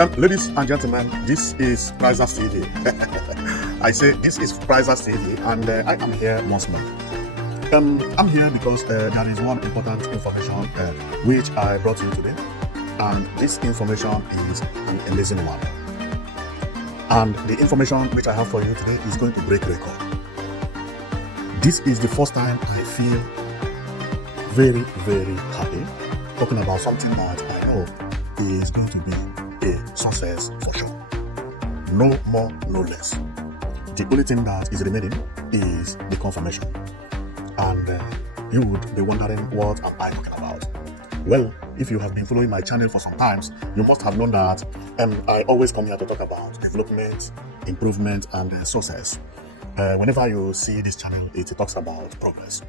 Ladies and gentlemen, this is Prizers TV. I say this is Prizers TV, and I am here once more. I'm here because there is one important information which I brought to you today, and this information is an amazing one. And the information which I have for you today is going to break record. This is the first time I feel very, very happy talking about something that I know is going to be a success for sure. No more, no less. The only thing that is remaining is the confirmation. And you would be wondering, what am I talking about? Well, if you have been following my channel for some times, you must have known that I always come here to talk about development, improvement, and success. Whenever you see this channel, it talks about progress.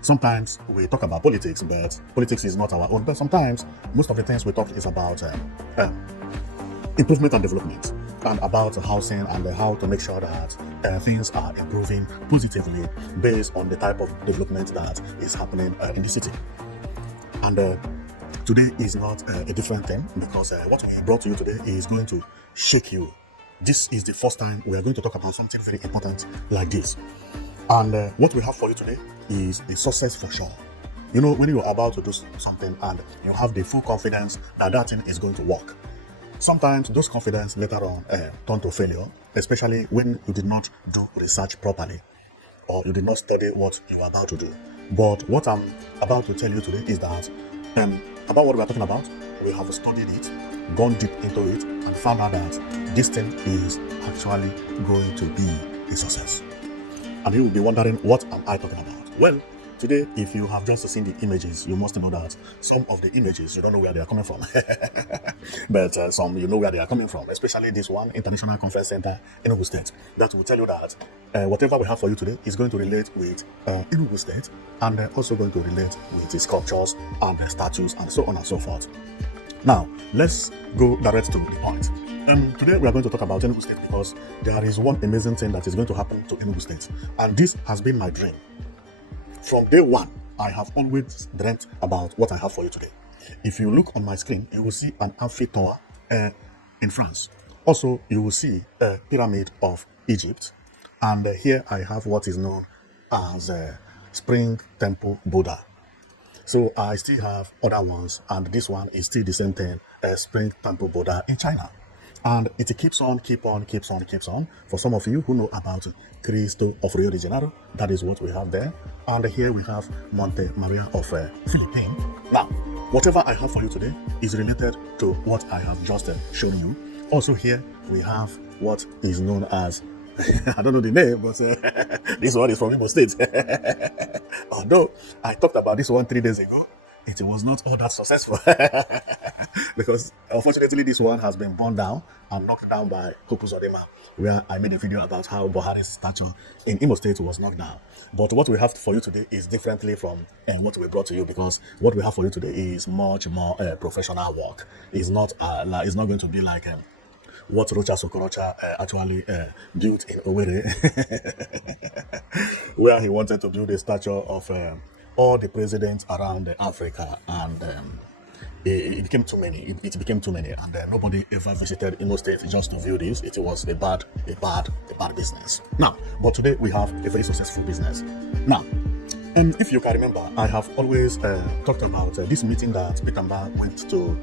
Sometimes we talk about politics, but politics is not our own. But sometimes, most of the things we talk is about improvement and development, and about housing and how to make sure that things are improving positively based on the type of development that is happening in the city. And today is not a different thing, because what we brought to you today is going to shake you. This is the first time we are going to talk about something very important like this. And what we have for you today is the success for sure. You know, when you're about to do something and you have the full confidence that that thing is going to work, sometimes those confidence later on turn to failure, especially when you did not do research properly or you did not study what you are about to do. But what I'm about to tell you today is that about what we are talking about, we have studied it, gone deep into it, and found out that this thing is actually going to be a success. And you will be wondering, what am I talking about? Well, today, if you have just seen the images, you must know that some of the images, you don't know where they are coming from. But some, you know where they are coming from, especially this one, International Conference Center, Enugu State. That will tell you that whatever we have for you today is going to relate with Enugu State, and also going to relate with the sculptures and the statues and so on and so forth. Now, let's go direct to the point. Today we are going to talk about Enugu State because there is one amazing thing that is going to happen to Enugu State, and this has been my dream. From day one, I have always dreamt about what I have for you today. If you look on my screen, you will see an Eiffel Tower in France. Also, you will see a pyramid of Egypt, and here I have what is known as Spring Temple Buddha. So I still have other ones, and this one is still the same thing, Spring Temple Buddha in China. And it keeps on. For some of you who know about Cristo of Rio de Janeiro, that is what we have there. And here we have Monte Maria of Philippines. Now, whatever I have for you today is related to what I have just shown you. Also here we have what is known as, I don't know the name, but this one is from Imo State. Although I talked about this one 3 days ago, it was not all that successful because unfortunately this one has been burned down and knocked down by Zodema, where I made a video about how Buhari's statue in Imo State was knocked down. But what we have for you today is differently from what we brought to you, because what we have for you today is much more professional work. It's not going to be like what Rocha Sokorocha actually built in Owerri, where he wanted to build a statue of all the presidents around Africa, and it became too many. It became too many, and nobody ever visited Imo State just to view this. It was a bad business. Now, but today we have a very successful business. Now, if you can remember, I have always talked about this meeting that Pitamba went to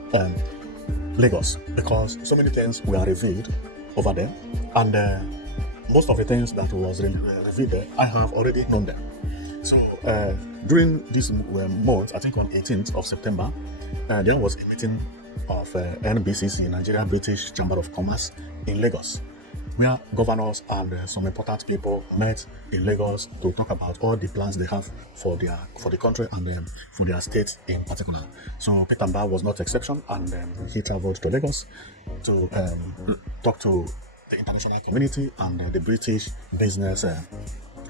Lagos, because so many things were revealed over there, and most of the things that was revealed there, I have already known them. So during this month, I think on 18th of September, there was a meeting of NBCC, Nigeria British Chamber of Commerce, in Lagos, where governors and some important people met in Lagos to talk about all the plans they have for the country and for their state in particular. So Peter Mba was not exception, and he traveled to Lagos to talk to the international community and the British business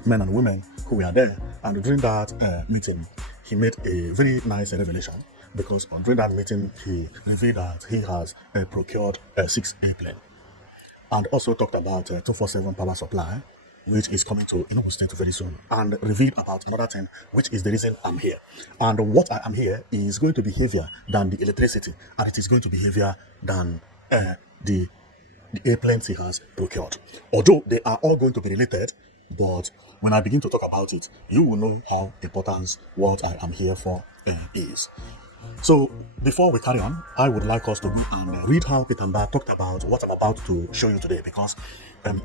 men and women who were there. And during that meeting, he made a very nice revelation, because during that meeting, he revealed that he has procured 6 airplanes, and also talked about 247 power supply, which is coming to Enugu State very soon, and revealed about another thing, which is the reason I'm here. And what I am here is going to be heavier than the electricity, and it is going to be heavier than the airplanes he has procured. Although they are all going to be related, but when I begin to talk about it, you will know how important what I am here for is. So before we carry on, I would like us to go and read how Pitamba talked about what I'm about to show you today, because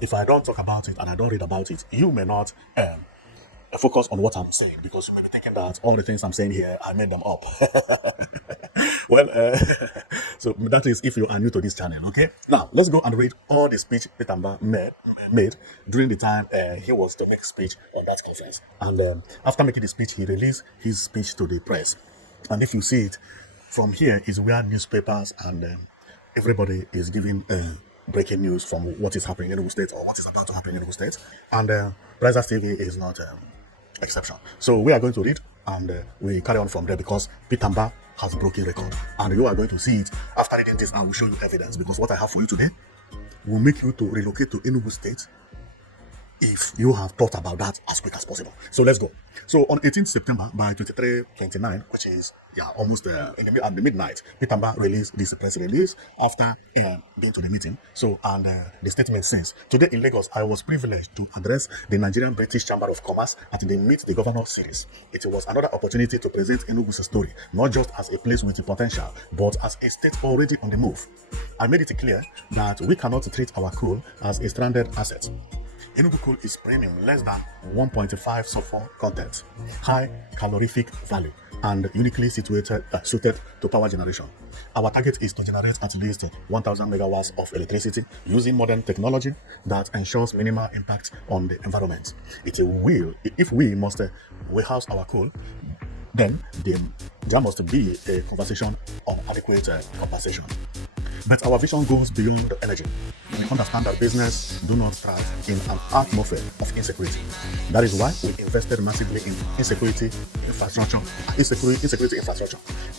if I don't talk about it and I don't read about it, you may not focus on what I'm saying, because you may be thinking that all the things I'm saying here, I made them up. Well, so that is if you are new to this channel, okay? Now, let's go and read all the speech Pitamba made during the time he was to make speech on that conference. And after making the speech, he released his speech to the press. And if you see it, from here is where newspapers and everybody is giving breaking news from what is happening in Enugu State or what is about to happen in Enugu State. And Brazos TV is not exception. So we are going to read and we carry on from there, because Pitamba has broken record. And you are going to see it after reading this. I will show you evidence, because what I have for you today will make you to relocate to Enugu State if you have thought about that as quick as possible. So let's go. So on 18th September by 23:29, which is almost at the midnight, Pitamba released this press release after being to the meeting. So and the statement says, "Today in Lagos, I was privileged to address the Nigerian British Chamber of Commerce at the Meet the Governor series. It was another opportunity to present Enugu's story, not just as a place with the potential, but as a state already on the move. I made it clear that we cannot treat our coal as a stranded asset. Enugu coal is premium, less than 1.5 sulfur content, high calorific value, and uniquely suited to power generation. Our target is to generate at least 1,000 megawatts of electricity using modern technology that ensures minimal impact on the environment. If we must warehouse our coal, then there must be a conversation on adequate compensation. But our vision goes beyond energy. We understand that business do not thrive in an atmosphere of insecurity. That is why we invested massively in insecurity infrastructure.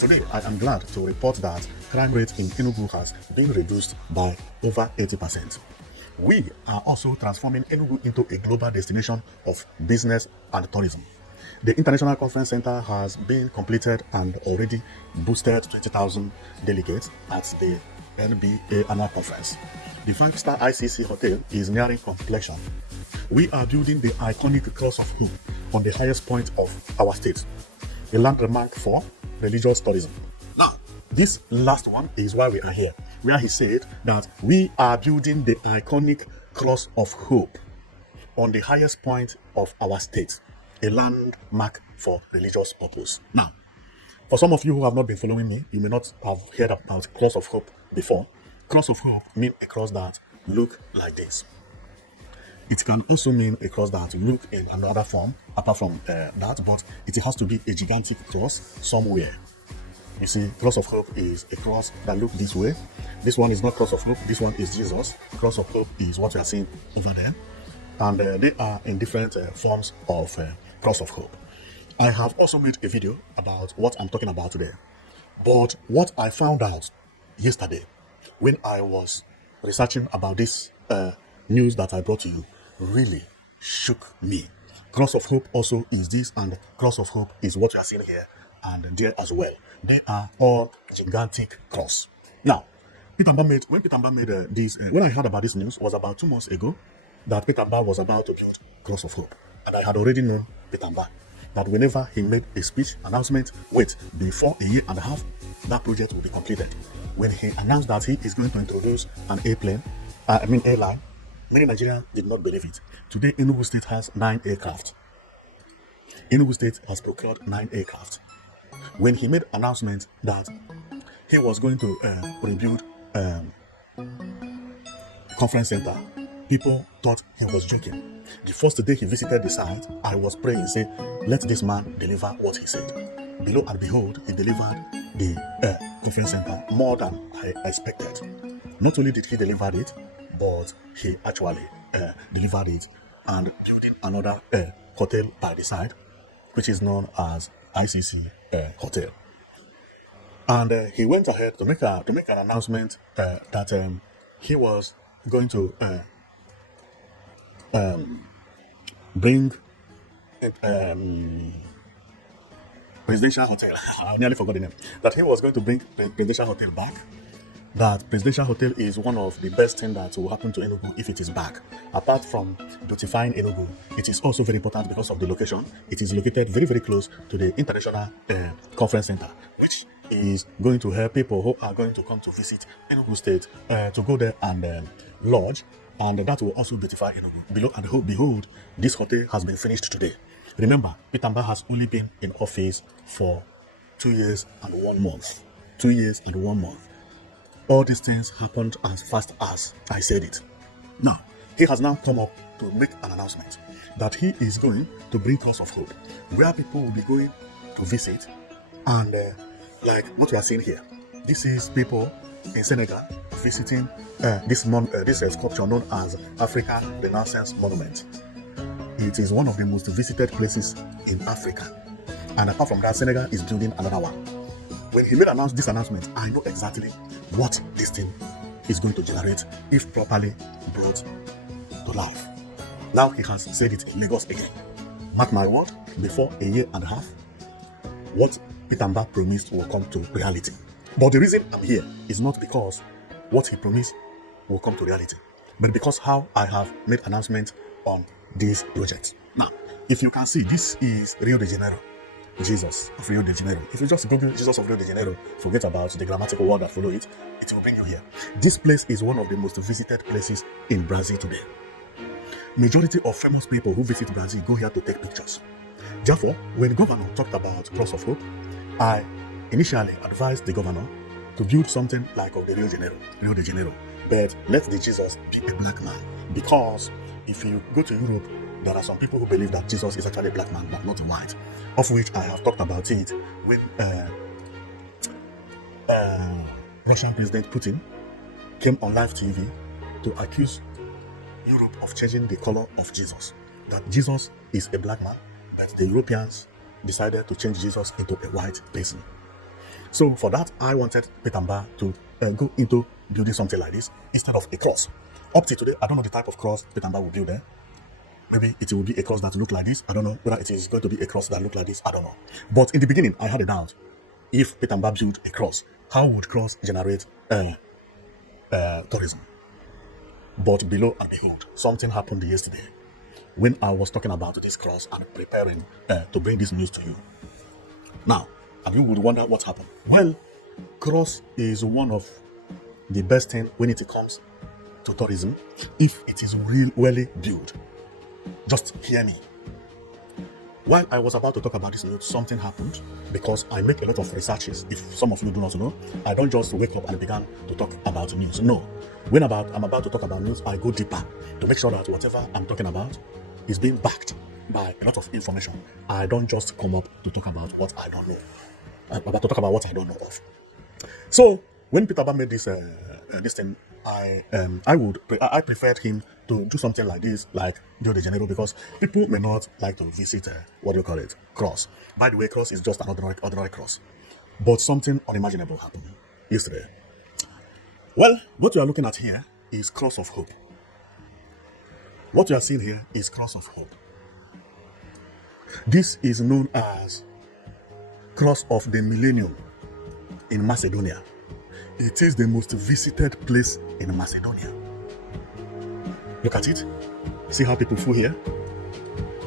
Today, I am glad to report that crime rate in Enugu has been reduced by over 80%. We are also transforming Enugu into a global destination of business and tourism. The International Conference Center has been completed and already boosted 20,000 delegates at the NBA annual conference. The 5-star ICC hotel is nearing completion. We are building the iconic Cross of Hope on the highest point of our state, a landmark for religious tourism. Now, this last one is why we are here, where he said that we are building the iconic Cross of Hope on the highest point of our state, a landmark for religious purpose. Now, for some of you who have not been following me, you may not have heard about Cross of Hope before. Cross of Hope means a cross that look like this. It can also mean a cross that look in another form, apart from that, but it has to be a gigantic cross somewhere. You see, Cross of Hope is a cross that look this way. This one is not Cross of Hope, this one is Jesus. Cross of Hope is what you are seeing over there. And they are in different forms of Cross of Hope. I have also made a video about what I'm talking about today. But what I found out yesterday when I was researching about this news that I brought to you really shook me. Cross of Hope also is this, and Cross of Hope is what you are seeing here and there as well. They are all gigantic cross. Now, when Pitamba made this, when I heard about this news was about 2 months ago, that Pitamba was about to build Cross of Hope. And I had already known Pitamba that whenever he made a speech announcement, before a year and a half, that project will be completed. When he announced that he is going to introduce an airline, many Nigerians did not believe it. Today, Enugu State has 9 aircraft. Enugu State has procured 9 aircraft. When he made announcement that he was going to rebuild conference center, people thought he was joking. The first day he visited the site, I was praying, say, let this man deliver what he said. Below and behold, he delivered the conference center more than I expected. Not only did he deliver it, but he actually delivered it and building another hotel by the side, which is known as ICC Hotel. And he went ahead to make an announcement that he was going to bring presidential hotel. I nearly forgot the name. That he was going to bring the presidential hotel back, that Presidential Hotel is one of the best things that will happen to Enugu if it is back. Apart from beautifying Enugu, it is also very important because of the location. It is located very, very close to the International Conference Center, which is going to help people who are going to come to visit Enugu State to go there and lodge, and that will also beautify Enugu. Behold, this hotel has been finished today. Remember, Peter Mbah has only been in office for 2 years and 1 month. 2 years and 1 month. All these things happened as fast as I said it. Now, he has now come up to make an announcement that he is going to bring Cross of Hope, where people will be going to visit, and like what we are seeing here. This is people in Senegal visiting this sculpture known as Africa Renaissance Monument. It is one of the most visited places in Africa, and apart from that, Senegal is building another one. When he made this announcement, I know exactly what this thing is going to generate if properly brought to life. Now he has said it in Lagos again. Mark my word, before a year and a half, what Peter Mbah promised will come to reality. But the reason I'm here is not because what he promised will come to reality, but because how I have made announcement on this project. Now, if you can see, this is Rio de Janeiro. Jesus of Rio de Janeiro. If you just Google Jesus of Rio de Janeiro, forget about the grammatical word that follow it, it will bring you here. This place is one of the most visited places in Brazil today. Majority of famous people who visit Brazil go here to take pictures. Therefore, when the governor talked about Cross of Hope, I initially advised the governor to build something like of the Rio de Janeiro. But let the Jesus be a black man. Because if you go to Europe, there are some people who believe that Jesus is actually a black man, but not a white, of which I have talked about it when Russian President Putin came on live TV to accuse Europe of changing the color of Jesus. That Jesus is a black man, but the Europeans decided to change Jesus into a white person. So for that, I wanted Peter Mbah to go into building something like this instead of a cross. Up to today, I don't know the type of cross Peter Mbah will build there. Maybe it will be a cross that look like this. I don't know whether it is going to be a cross that look like this. I don't know. But in the beginning, I had a doubt. If Peter Mbah built a cross, how would cross generate tourism? But below and behold, something happened yesterday when I was talking about this cross and preparing to bring this news to you. Now, and you would wonder what happened. Well, cross is one of the best things when it comes to tourism if it is really built. Just hear me. While I was about to talk about this news, something happened because I make a lot of researches. If some of you do not know, I don't just wake up and begin to talk about news. No. When I'm about to talk about news, I go deeper to make sure that whatever I'm talking about is being backed by a lot of information. I don't just come up to talk about what I don't know. I'm about to talk about what I don't know of. So when Peter Mbah made this thing, I preferred him to do something like this, like Rio de Janeiro, because people may not like to visit cross. By the way, cross is just an ordinary cross. But something unimaginable happened yesterday. Well, what you are looking at here is Cross of Hope. What you are seeing here is Cross of Hope. This is known as Cross of the Millennium in Macedonia. It is the most visited place in Macedonia. Look at it. See how people flew here?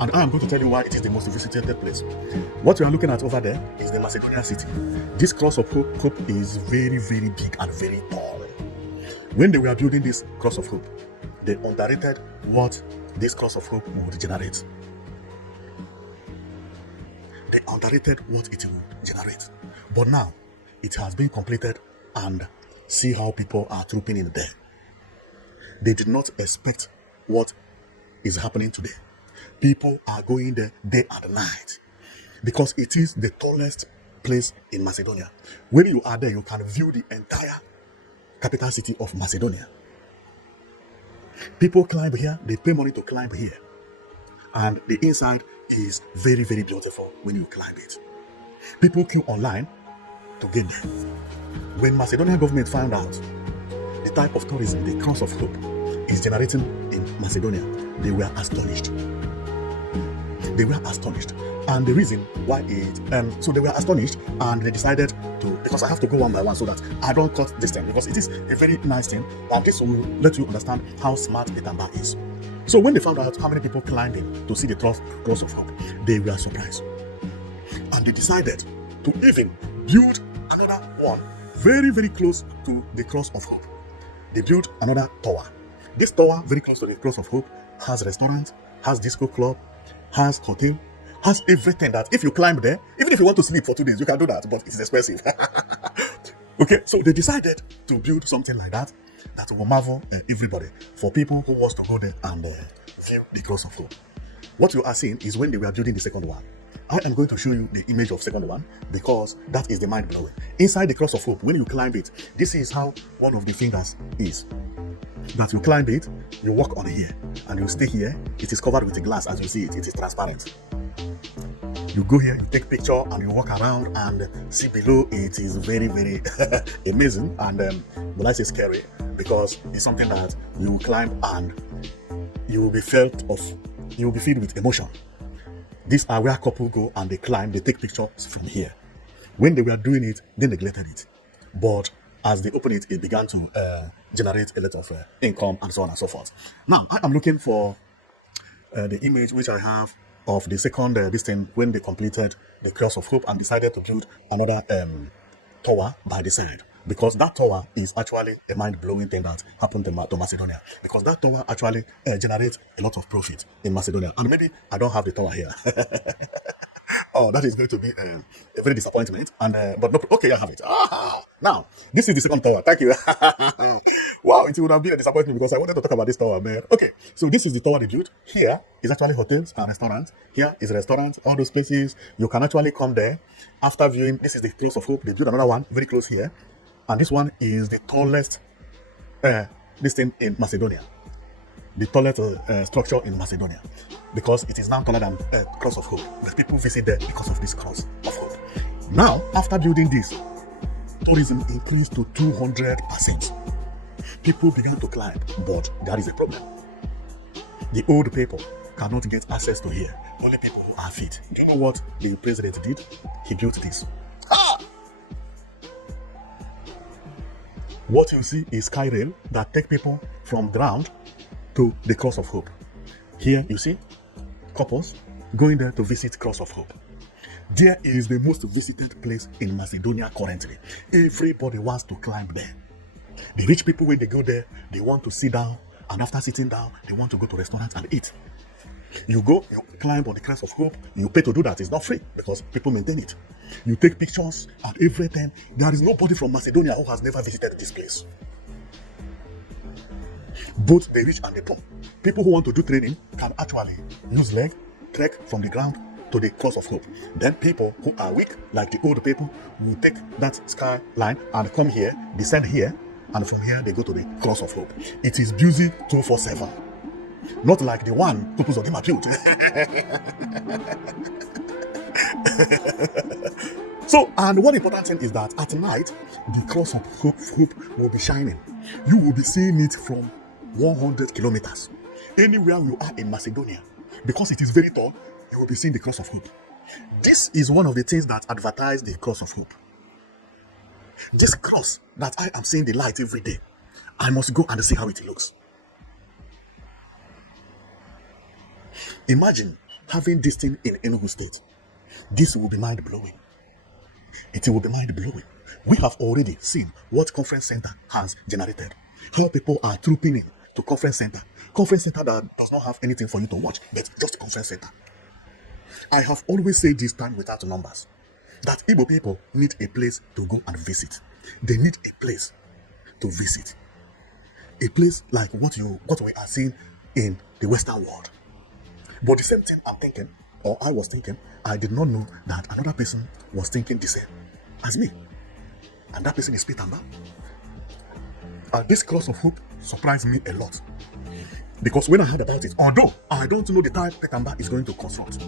And I am going to tell you why it is the most visited place. What you are looking at over there is the Macedonian city. This Cross of Hope is very, very big and very tall. When they were building this Cross of Hope, they underrated what this Cross of Hope would generate. They underrated what it would generate. But now, it has been completed, and see how people are trooping in there. They did not expect what is happening today. People are going there day and night because it is the tallest place in Macedonia. When you are there, you can view the entire capital city of Macedonia. People climb here, they pay money to climb here. And the inside is very, very beautiful when you climb it. People queue online to get there. When Macedonian government found out the type of tourism the Cross of Hope is generating in Macedonia, they were astonished. They were astonished. And the reason why so they were astonished, and they decided to, because I have to go one by one so that I don't cut this thing, because it is a very nice thing, and this will let you understand how smart a Tamba is. So when they found out how many people climbed in to see the cross of hope, they were surprised. And they decided to even build another one very, very close to the cross of hope. They built another tower. This tower, very close to the cross of hope, has restaurant, has disco club, has hotel, has everything that if you climb there, even if you want to sleep for 2 days, you can do that, but it's expensive. Okay, so they decided to build something like that will marvel everybody, for people who wants to go there and view the cross of hope. What you are seeing is when they were building the second one. I am going to show you the image of second one, because that is the mind blowing. Inside the cross of hope, when you climb it, this is how one of the fingers is. That you climb it, you walk on here, and you stay here. It is covered with a glass, as you see it. It is transparent. You go here, you take picture, and you walk around and see below. It is very, very amazing, and when I say scary, because it's something that you will climb and you will be filled with emotion. These are where couple go and they climb, they take pictures from here. When they were doing it, they neglected it. But as they opened it, it began to generate a lot of income and so on and so forth. Now, I am looking for the image which I have of the second this thing when they completed the Cross of Hope and decided to build another tower by the side. Because that tower is actually a mind-blowing thing that happened to Macedonia. Because that tower actually generates a lot of profit in Macedonia. And maybe I don't have the tower here. Oh, that is going to be a very disappointment. And but no, okay, I have it. Now, this is the second tower. Thank you. Wow, it would have been a disappointment because I wanted to talk about this tower, man. Okay, so this is the tower they built. Here is actually hotels and restaurants. Here is a restaurant. All those places, you can actually come there after viewing. This is the Cross of Hope. They built another one very close here. And this one is the tallest this thing in Macedonia. The tallest structure in Macedonia. Because it is now taller than Cross of Hope. But people visit there because of this Cross of Hope. Now, after building this, tourism increased to 200%. People began to climb, but there is a problem. The old people cannot get access to here. Only people who are fit. Do you know what the president did? He built this. What you see is sky rail that take people from ground to the Cross of Hope. Here you see couples going there to visit Cross of Hope. There is the most visited place in Macedonia currently. Everybody wants to climb there. The rich people, when they go there, they want to sit down, and after sitting down, they want to go to restaurants and eat. You go, you climb on the Cross of Hope, you pay to do that. It's not free because people maintain it. You take pictures and everything. There is nobody from Macedonia who has never visited this place. Both the rich and the poor. People who want to do training can actually use leg, trek from the ground to the Cross of Hope. Then people who are weak, like the old people, will take that skyline and come here, descend here, and from here they go to the Cross of Hope. It is busy 24/7. Not like the one purpose of them built. So, and one important thing is that at night, the Cross of Hope will be shining. You will be seeing it from 100 kilometers. Anywhere you are in Macedonia, because it is very tall, you will be seeing the Cross of Hope. This is one of the things that advertise the Cross of Hope. This cross that I am seeing the light every day, I must go and see how it looks. Imagine having this thing in Enugu State. This will be mind-blowing. It will be mind-blowing. We have already seen what conference center has generated. How people are trooping in to conference center. Conference center that does not have anything for you to watch, but just conference center. I have always said this time without numbers, that Igbo people need a place to go and visit. They need a place to visit. A place like what we are seeing in the Western world. But the same thing I'm thinking, or I was thinking, I did not know that another person was thinking the same as me. And that person is Peter Mba. And this Cross of Hope surprised me a lot. Because when I heard about it, although I don't know the type Peter Mba is going to construct,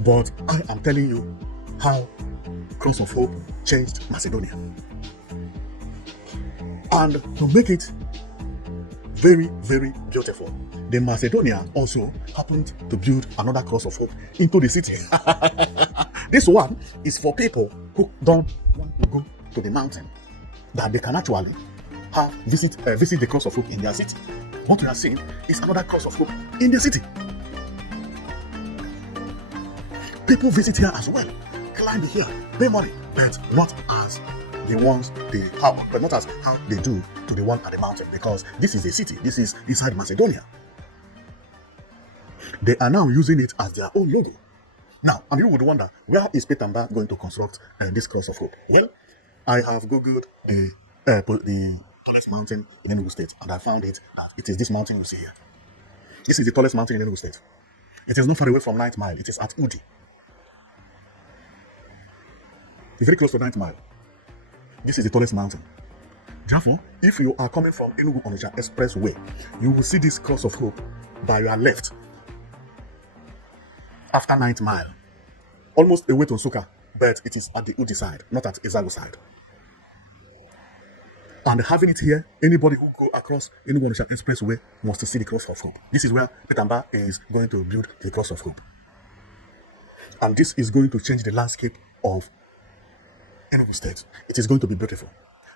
but I am telling you how Cross of Hope changed Macedonia. And to make it very, very beautiful, the Macedonian also happened to build another cross of hope into the city. This one is for people who don't want to go to the mountain, that they can actually visit the cross of hope in their city. What we are seeing is another cross of hope in the city. People visit here as well, climb here, pay money, but not as the ones but not as how they do to the one at the mountain, because this is a city. This is inside Macedonia. They are now using it as their own logo. Now, and you would wonder, where is Peter going to construct this cross of hope? Well, I have googled the tallest mountain in Enugu State, and I found that it is this mountain you see here. This is the tallest mountain in Enugu State. It is not far away from 9th Mile. It is at Udi. It's very close to 9th Mile. This is the tallest mountain. Therefore, if you are coming from Enugu Onitsha Expressway, you will see this cross of hope by your left after 9th Mile, almost away to Nsukka, but it is at the Udi side, not at Ezagu side. And having it here, anybody who go across Enugu Onitsha Expressway must see the cross of hope. This is where Peter is going to build the cross of hope. And this is going to change the landscape of Enugu State. It is going to be beautiful.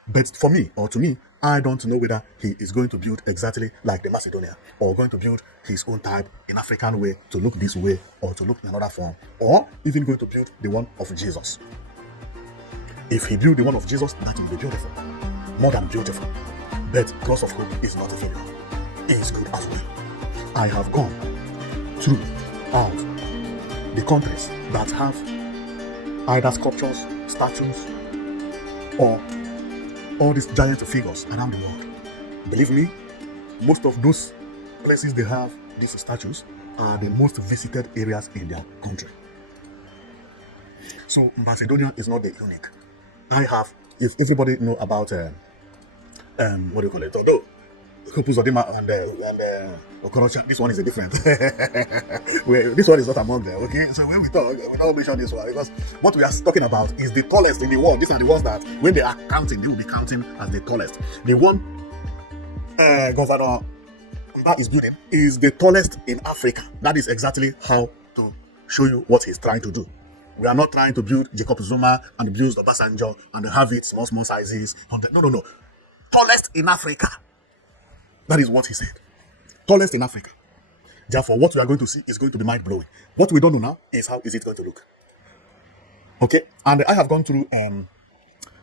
But for me, or to me, I don't know whether he is going to build exactly like the Macedonian, or going to build his own type in African way to look this way, or to look in another form, or even going to build the one of Jesus. If he build the one of Jesus, that will be beautiful. More than beautiful. But Cross of Hope is not a failure. It is good as well. I have gone through out the countries that have either sculptures, statues, or all these giant figures around the world. Believe me, most of those places they have these statues are the most visited areas in their country. So Macedonia is not the unique. If everybody know about what do you call it? Although Kopus Odima and Okorocha, this one is a different. This one is not among them, okay? So when we talk, we don't mention this one, because what we are talking about is the tallest in the world. These are the ones that, when they are counting, they will be counting as the tallest. The one Governor Mba is building is the tallest in Africa. That is exactly how to show you what he's trying to do. We are not trying to build Jacob Zuma and build Obasanjo and have it small sizes. No. Tallest in Africa. That is what he said. Tallest in Africa. Therefore, what we are going to see is going to be mind-blowing. What we don't know now is how is it going to look. Okay? And I have gone through,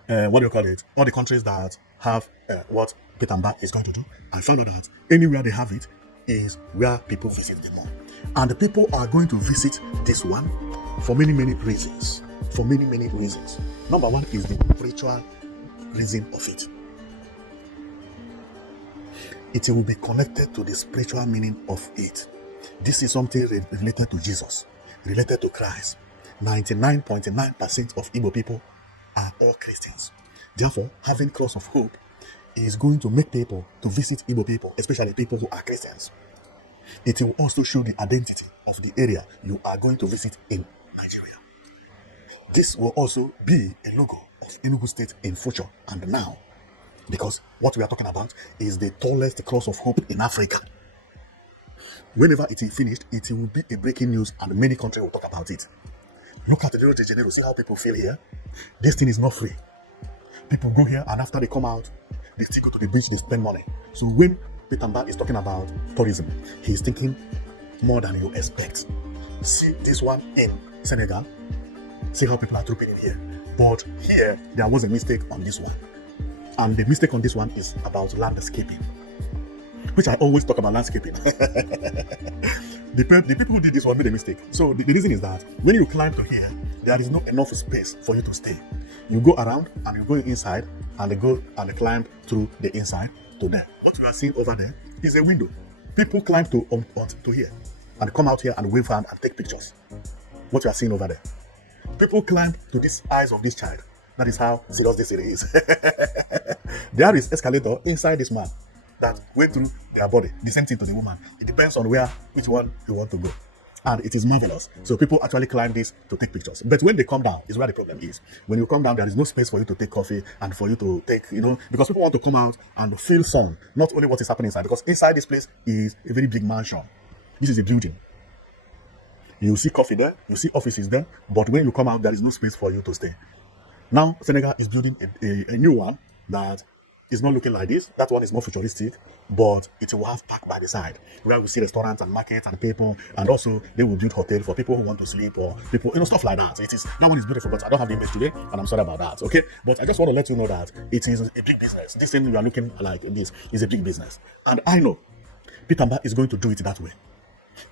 what do you call it? All the countries that have what Peter Mba is going to do. I found out that anywhere they have it is where people visit them more. And the people are going to visit this one for many reasons. For many reasons. Number one is the spiritual reason of it. It will be connected to the spiritual meaning of it. This is something related to Jesus, related to Christ. 99.9% of Igbo people are all Christians. Therefore, having Cross of Hope is going to make people to visit Igbo people, especially people who are Christians. It will also show the identity of the area you are going to visit in Nigeria. This will also be a logo of Enugu State in future and now. Because what we are talking about is the tallest Cross of Hope in Africa. Whenever it is finished, it will be a breaking news and many countries will talk about it. Look at Rio de Janeiro, see how people feel here. This thing is not free. People go here and after they come out, they still go to the beach, they spend money. So when Peter Mba is talking about tourism, he is thinking more than you expect. See this one in Senegal, see how people are trooping in here. But here, there was a mistake on this one. And the mistake on this one is about landscaping, which I always talk about landscaping. The people who did this one made a mistake. So the reason is that when you climb to here, there is not enough space for you to stay. You go around and you go inside and go and climb through the inside to there. What you are seeing over there is a window. People climb to here and come out here and wave hand and take pictures. What you are seeing over there. People climb to these eyes of this child. That is how serious this is. There is escalator inside this man that went through their body. The same thing to the woman. It depends on which one you want to go. And it is marvelous. So people actually climb this to take pictures. But when they come down, is where the problem is. When you come down, there is no space for you to take coffee and for you to take, because people want to come out and feel sun, not only what is happening inside. Because inside this place is a very big mansion. This is a building. You see coffee there, you see offices there, but when you come out, there is no space for you to stay. Now, Senegal is building a new one that is not looking like this. That one is more futuristic, but it will have park by the side, where we see restaurants and markets and people, and also they will build hotel for people who want to sleep or people, stuff like that. That one is beautiful, but I don't have the image today, and I'm sorry about that. Okay, but I just want to let you know that it is a big business. This thing you are looking like this is a big business, and I know Peter is going to do it that way.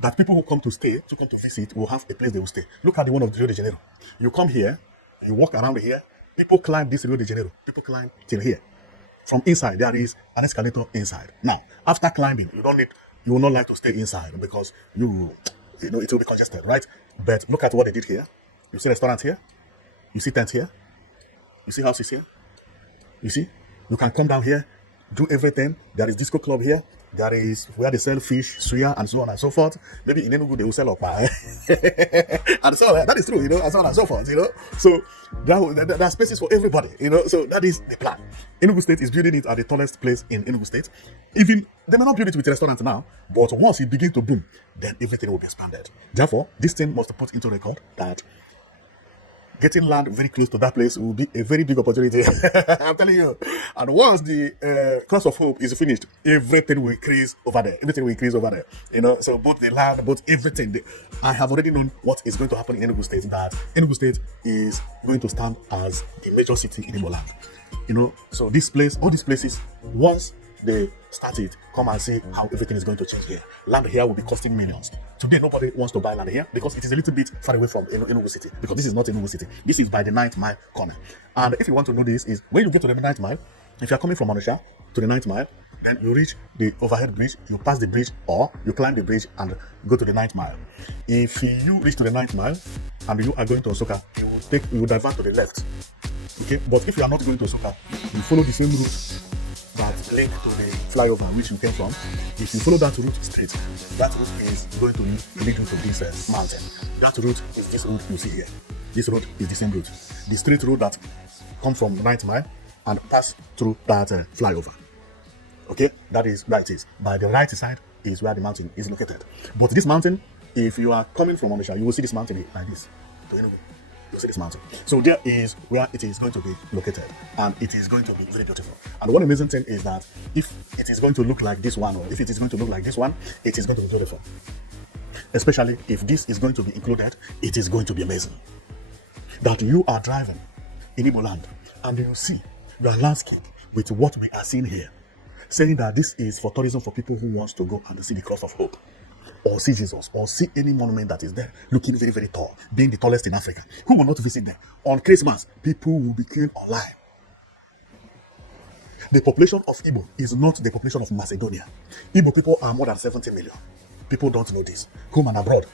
That people who come to visit, will have a place they will stay. Look at the one of Rio de Janeiro. You come here, you walk around here, people climb this Rio de Janeiro. People climb till here. From inside, there is an escalator inside. Now, after climbing, you will not like to stay inside because it will be congested, right? But look at what they did here. You see restaurants here. You see tents here. You see houses here. You see? You can come down here, do everything. There is disco club here. There is where they sell fish, suya, and so on and so forth. Maybe in Enugu they will sell okpa. And so that is true, and so on and so forth, So there are spaces for everybody, So that is the plan. Enugu State is building it at the tallest place in Enugu State. Even they may not build it with restaurants now, but once it begins to boom, then everything will be expanded. Therefore, this thing must put into record that getting land very close to that place will be a very big opportunity. I'm telling you. And once the Cross of Hope is finished, everything will increase over there. Everything will increase over there. So both the land, both everything. I have already known what is going to happen in Enugu State. That Enugu State is going to stand as a major city in Igbo land. So all these places, once they start it, come and see how everything is going to change here. Land here will be costing millions. Today, nobody wants to buy land here because it is a little bit far away from Enugu City. Because this is not Enugu City. This is by the 9th mile corner. And if you want to know this, is when you get to the 9th mile, if you are coming from Onitsha to the 9th mile, then you reach the overhead bridge, you pass the bridge, or you climb the bridge and go to the 9th mile. If you reach to the 9th mile and you are going to Osoka, you will divert to the left. Okay, but if you are not going to Osoka, you follow the same route that link to the flyover which you came from. If you follow that route straight, that route is going to lead you to this mountain. That route is this route you see here. This road is the same route. The straight road that come from 9th mile and pass through that flyover. Okay, that is where it is. By the right side is where the mountain is located. But this mountain, if you are coming from Onitsha, you will see this mountain like this. You see this mountain. So there is where it is going to be located, and it is going to be very beautiful. And one amazing thing is that if it is going to look like this one, or if it is going to look like this one, it is going to be beautiful. Especially if this is going to be included, it is going to be amazing. That you are driving in Igbo land, and you see the landscape with what we are seeing here, saying that this is for tourism for people who wants to go and see the Cross of Hope, or see Jesus, or see any monument that is there looking very, very tall, being the tallest in Africa. Who will not visit there? On Christmas, people will be queuing online. The population of Igbo is not the population of Macedonia. Igbo people are more than 70 million. People don't know this, home and abroad.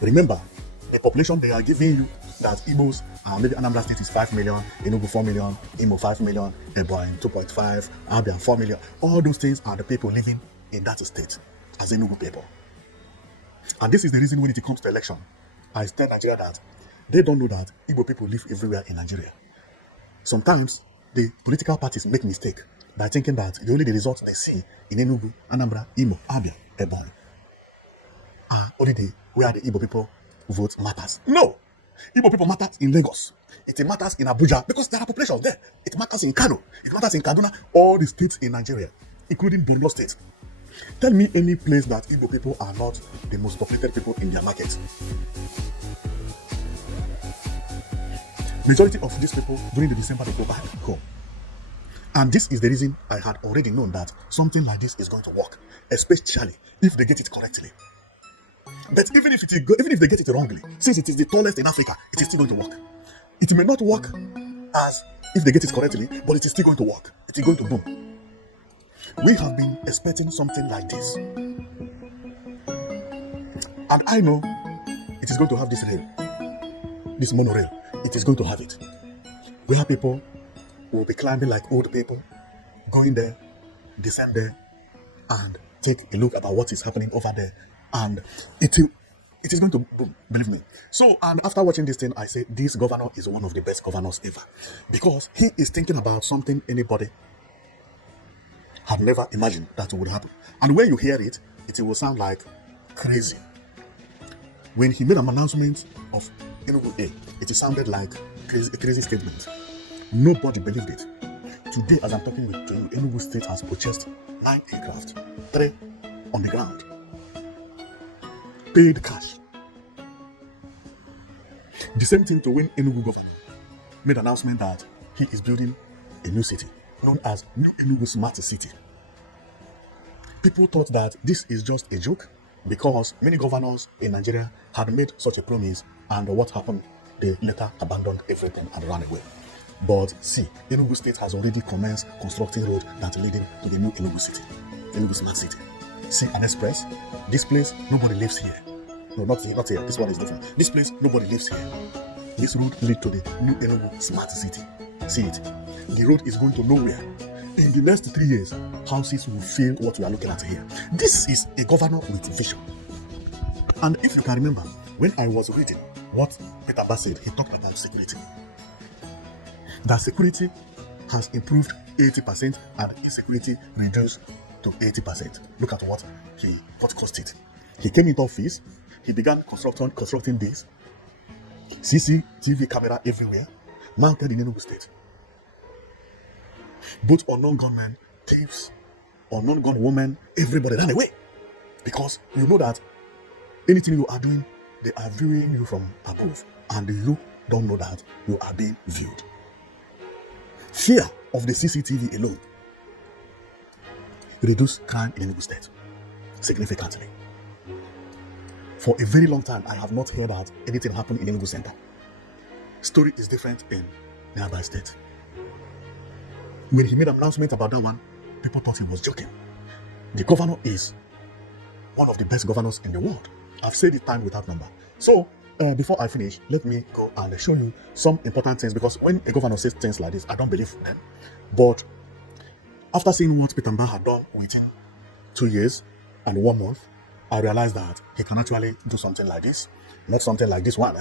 Remember, the population they are giving you, that Igbos, maybe Anambra State is 5 million, Enugu 4 million, Imo 5 million, Ebonyi 2.5, Abia 4 million. All those things are the people living in that state as Enugu people. And this is the reason when it comes to election, I tell Nigeria that they don't know that Igbo people live everywhere in Nigeria. Sometimes the political parties make mistake by thinking that the results they see in Enugu, Anambra, Imo, Abia, Ebonyi are only where the Igbo people vote matters. No! Igbo people matters in Lagos. It matters in Abuja because there are populations there. It matters in Kano. It matters in Kaduna. All the states in Nigeria, including Borno State. Tell me any place that Igbo people are not the most populated people in their market. Majority of these people during the December they go back home. And this is the reason I had already known that something like this is going to work, especially if they get it correctly. But even if they get it wrongly, since it is the tallest in Africa, it is still going to work. It may not work as if they get it correctly, but it is still going to work. It is going to boom. We have been expecting something like this. And I know it is going to have this rail, this monorail. It is going to have it. Where people will be climbing like old people, going there, descend there, and take a look about what is happening over there and it is going to boom, believe me. So, and after watching this thing, I say this governor is one of the best governors ever, because he is thinking about something anybody had never imagined that would happen. And when you hear it, it will sound like crazy. When he made an announcement of Enugu A, it sounded like a crazy statement. Nobody believed it. Today, as I'm talking to you, Enugu State has purchased 9 aircraft, 3 on the ground, paid cash. The same thing to when Enugu governor made an announcement that he is building a new city known as New Enugu Smart City. People thought that this is just a joke because many governors in Nigeria had made such a promise, and what happened? They later abandoned everything and ran away. But see, Enugu State has already commenced constructing road that leading to the new Enugu City, Enugu Smart City. See an express. This place, nobody lives here. No, not here. This one is different. This place, nobody lives here. This road leads to the new Enugu Smart City. See it. The road is going to nowhere. In the next 3 years, houses will fill what we are looking at here. This is a governor with vision. And if you can remember, when I was reading what Peter Bass said, he talked about security. That security has improved 80% and insecurity reduced to 80%. Look at what cost it. He came into office, he began constructing this CCTV camera everywhere, mounted in Enugu State. Both unknown gunmen, thieves, unknown gunwomen, everybody ran away. Because you know that anything you are doing, they are viewing you from above, and you don't know that you are being viewed. Fear of the CCTV alone reduced crime in Enugu State significantly. For a very long time, I have not heard that anything happened in Enugu Center. Story is different in nearby state. When he made an announcement about that one, people thought he was joking. The governor is one of the best governors in the world. I've said it time without number. So, before I finish, let me go and show you some important things, because when a governor says things like this, I don't believe them. But after seeing what Peter Mbah had done within 2 years and 1 month, I realized that he can actually do something like this. Not something like this one.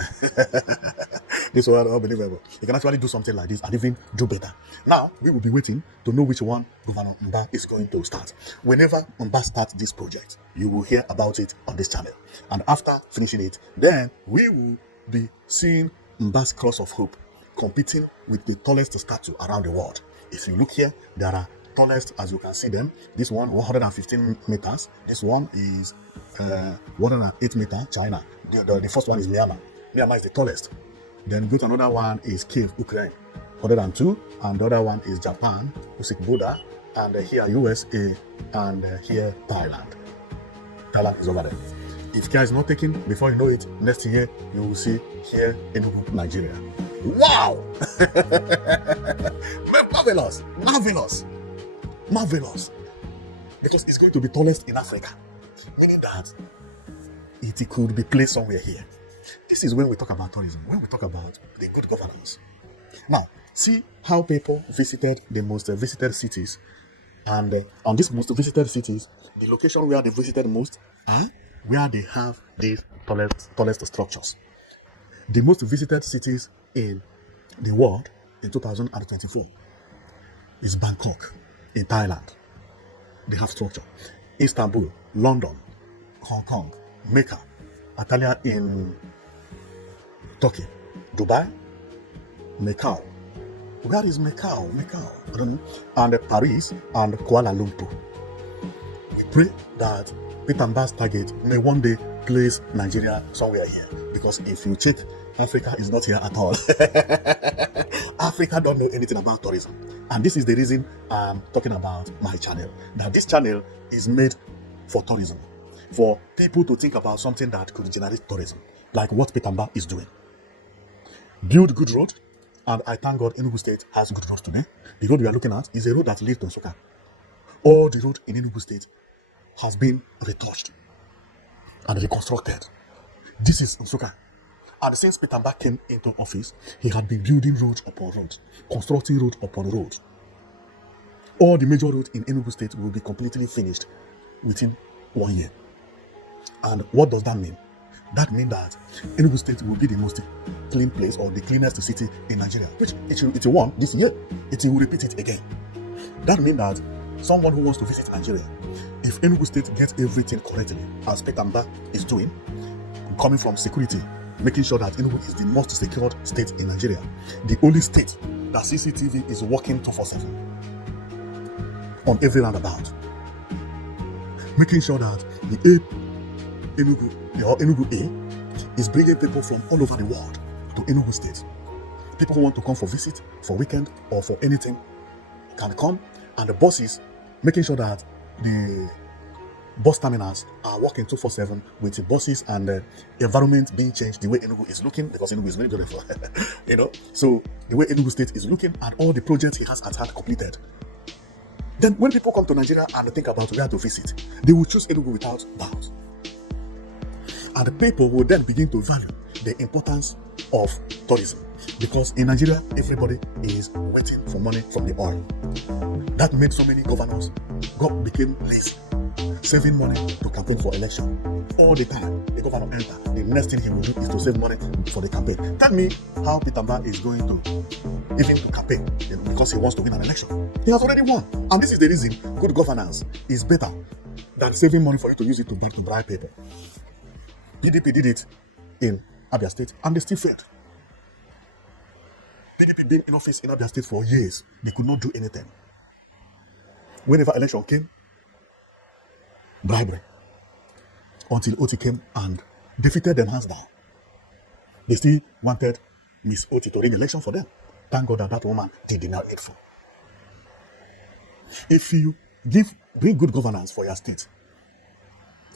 This one, unbelievable. He can actually do something like this and even do better. Now, we will be waiting to know which one Governor Mbah is going to start. Whenever Mbah starts this project, you will hear about it on this channel. And after finishing it, then we will be seeing Mbah's Cross of Hope competing with the tallest statue around the world. If you look here, there are tallest, as you can see them. This one 115 meters. This one is 108 meters, China. The first one is Myanmar. Myanmar is the tallest. Then go to another one is Kiev, Ukraine, 102, and the other one is Japan, Usik Buddha, and here USA, and here Thailand. Thailand is over there. If care is not taken, before you know it, next year you will see here Enugu, Nigeria. Wow! Marvelous! Marvelous! Marvelous! Because it's going to be tallest in Africa, meaning that it could be placed somewhere here. This is when we talk about tourism, when we talk about the good governance. Now, see how people visited the most visited cities, and on these most visited cities, the location where they visited most are where they have these tallest structures. The most visited cities in the world in 2024 is Bangkok in Thailand. They have structure. Istanbul, London, Hong Kong, Mecca, Antalya in Turkey, Dubai, Macau. Where is Macau? I don't know. And Paris and Kuala Lumpur. We pray that Peter Mbah's target may one day place Nigeria somewhere here. Because if you check, Africa is not here at all. Africa don't know anything about tourism. And this is the reason I'm talking about my channel. Now, this channel is made for tourism. For people to think about something that could generate tourism. Like what Peter Mbah is doing. Build good road. And I thank God Enugu State has good roads today. The road we are looking at is a road that leads to Nsukka. All the road in Enugu State has been retouched and reconstructed. This is Nsukka. And since Peter Mbah came into office, he had been building road upon road, constructing road upon road. All the major roads in Enugu State will be completely finished within 1 year. And what does that mean? That means that Enugu State will be the most clean place or the cleanest city in Nigeria, which it won this year. It will repeat it again. That means that someone who wants to visit Nigeria, if Enugu State gets everything correctly, as Petamba is doing, coming from security, making sure that Enugu is the most secured state in Nigeria, the only state that CCTV is working 24/7 on every roundabout, making sure that the Enugu A is bringing people from all over the world to Enugu State. People who want to come for visit, for weekend, or for anything can come, and the buses making sure that the bus terminals are working 24/7 with the buses and the environment being changed the way Enugu is looking, because Enugu is very beautiful, So the way Enugu State is looking and all the projects he has at hand completed. Then when people come to Nigeria and think about where to visit, they will choose Enugu without doubt. And the people will then begin to value the importance of tourism, because in Nigeria, everybody is waiting for money from the oil. That made so many governors became lazy, saving money to campaign for election. All the time, the governor enter, the next thing he will do is to save money for the campaign. Tell me how Petamba is going to even to campaign, because he wants to win an election. He has already won. And this is the reason good governance is better than saving money for you to use it to bribe people. PDP did it in Abia State and they still failed. PDP being in office in Abia State for years, they could not do anything. Whenever election came, bribery. Until Oti came and defeated them hands down. They still wanted Miss Oti to rig election for them. Thank God that woman did the needful. If you bring good governance for your state,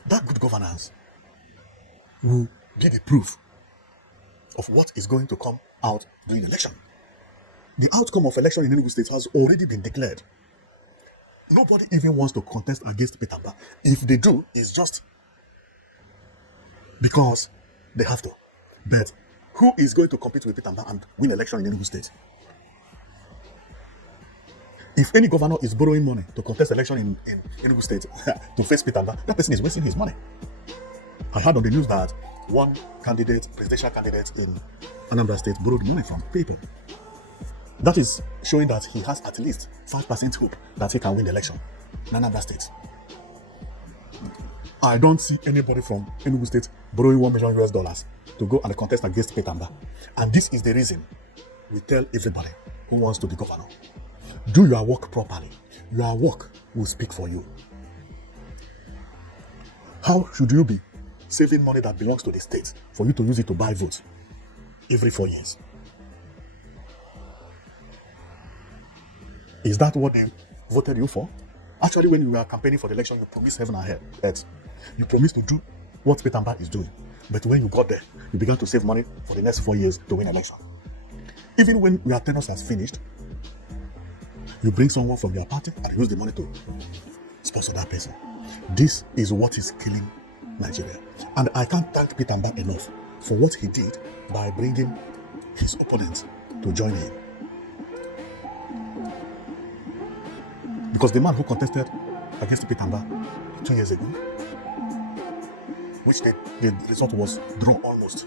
that good governance will be the proof of what is going to come out during the election. The outcome of election in Enugu State has already been declared. Nobody even wants to contest against Petamba. If they do, it's just because they have to. But who is going to compete with Petamba and win election in Enugu State? If any governor is borrowing money to contest election in Enugu State to face Petamba, that person is wasting his money. I heard on the news that one presidential candidate in Anambra State borrowed money from people. That is showing that he has at least 5% hope that he can win the election in Anambra State. I don't see anybody from Enugu State borrowing $1 million to go and contest against Petamba. And this is the reason we tell everybody who wants to be governor, do your work properly. Your work will speak for you. How should you be saving money that belongs to the state for you to use it to buy votes every 4 years? Is that what they voted you for? Actually, when you were campaigning for the election, you promised heaven and earth. You promised to do what Petamba is doing. But when you got there, you began to save money for the next 4 years to win election. Even when your tenure has finished, you bring someone from your party and use the money to sponsor that person. This is what is killing Nigeria. And I can't thank Petamba enough for what he did by bringing his opponents to join him. Because the man who contested against Petamba 2 years ago, which the result was draw almost,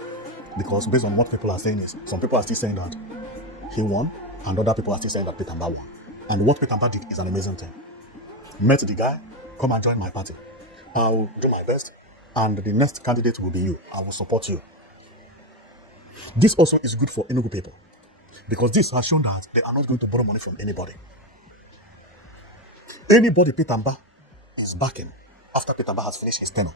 because based on what people are saying is, some people are still saying that he won, and other people are still saying that Petamba won. And what Petamba did is an amazing thing. Met the guy, come and join my party. I will do my best, and the next candidate will be you. I will support you. This also is good for Enugu people, because this has shown that they are not going to borrow money from anybody. Anybody Petamba is backing after Petamba has finished his tenure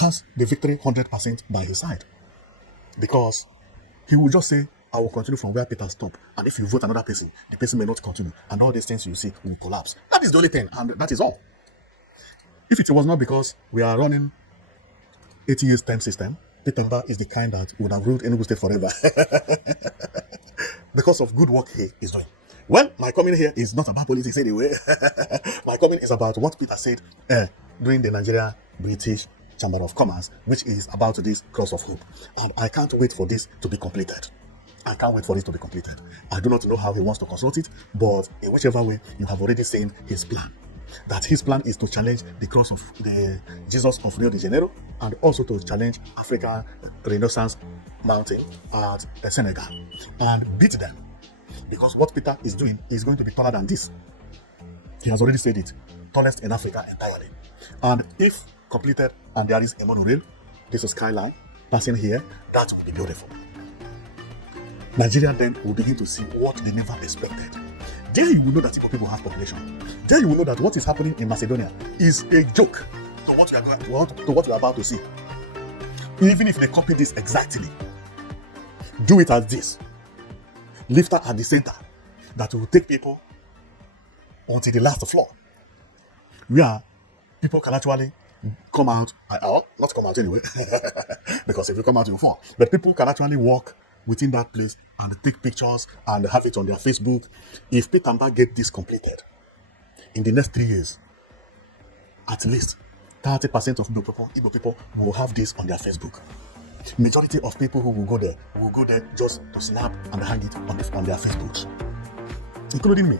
has the victory 100% by his side, because he will just say, I will continue from where Peter stopped, and if you vote another person, the person may not continue, and all these things you see will collapse. That is the only thing, and that is all. If it was not because we are running 80 years time system, Petamba is the kind that would have ruled Enugu State forever because of good work he is doing. Well, my comment here is not about politics anyway. My comment is about what Peter said during the Nigeria British Chamber of Commerce, which is about this cross of hope. And I can't wait for this to be completed. I can't wait for it to be completed. I do not know how he wants to consult it, but in whichever way, you have already seen his plan. that his plan is to challenge the cross of the Jesus of Rio de Janeiro and also to challenge African Renaissance Mountain at Senegal and beat them. Because what Peter is doing is going to be taller than this. He has already said it, tallest in Africa entirely. And if completed and there is a monorail, this is skyline passing here, that will be beautiful. Nigeria then will begin to see what they never expected. There you will know that Igbo people have population. There you will know that what is happening in Macedonia is a joke to what we are about to see. Even if they copy this exactly, do it as this. Lift her at the center that will take people until the last floor, where people can actually come out, or not come out anyway, because if you come out you fall, but people can actually walk within that place and take pictures and have it on their Facebook. If Pitamba get this completed in the next 3 years, at least 30% of Igbo people will have this on their Facebook. Majority of people who will go there just to snap and hang it on their Facebooks, including me.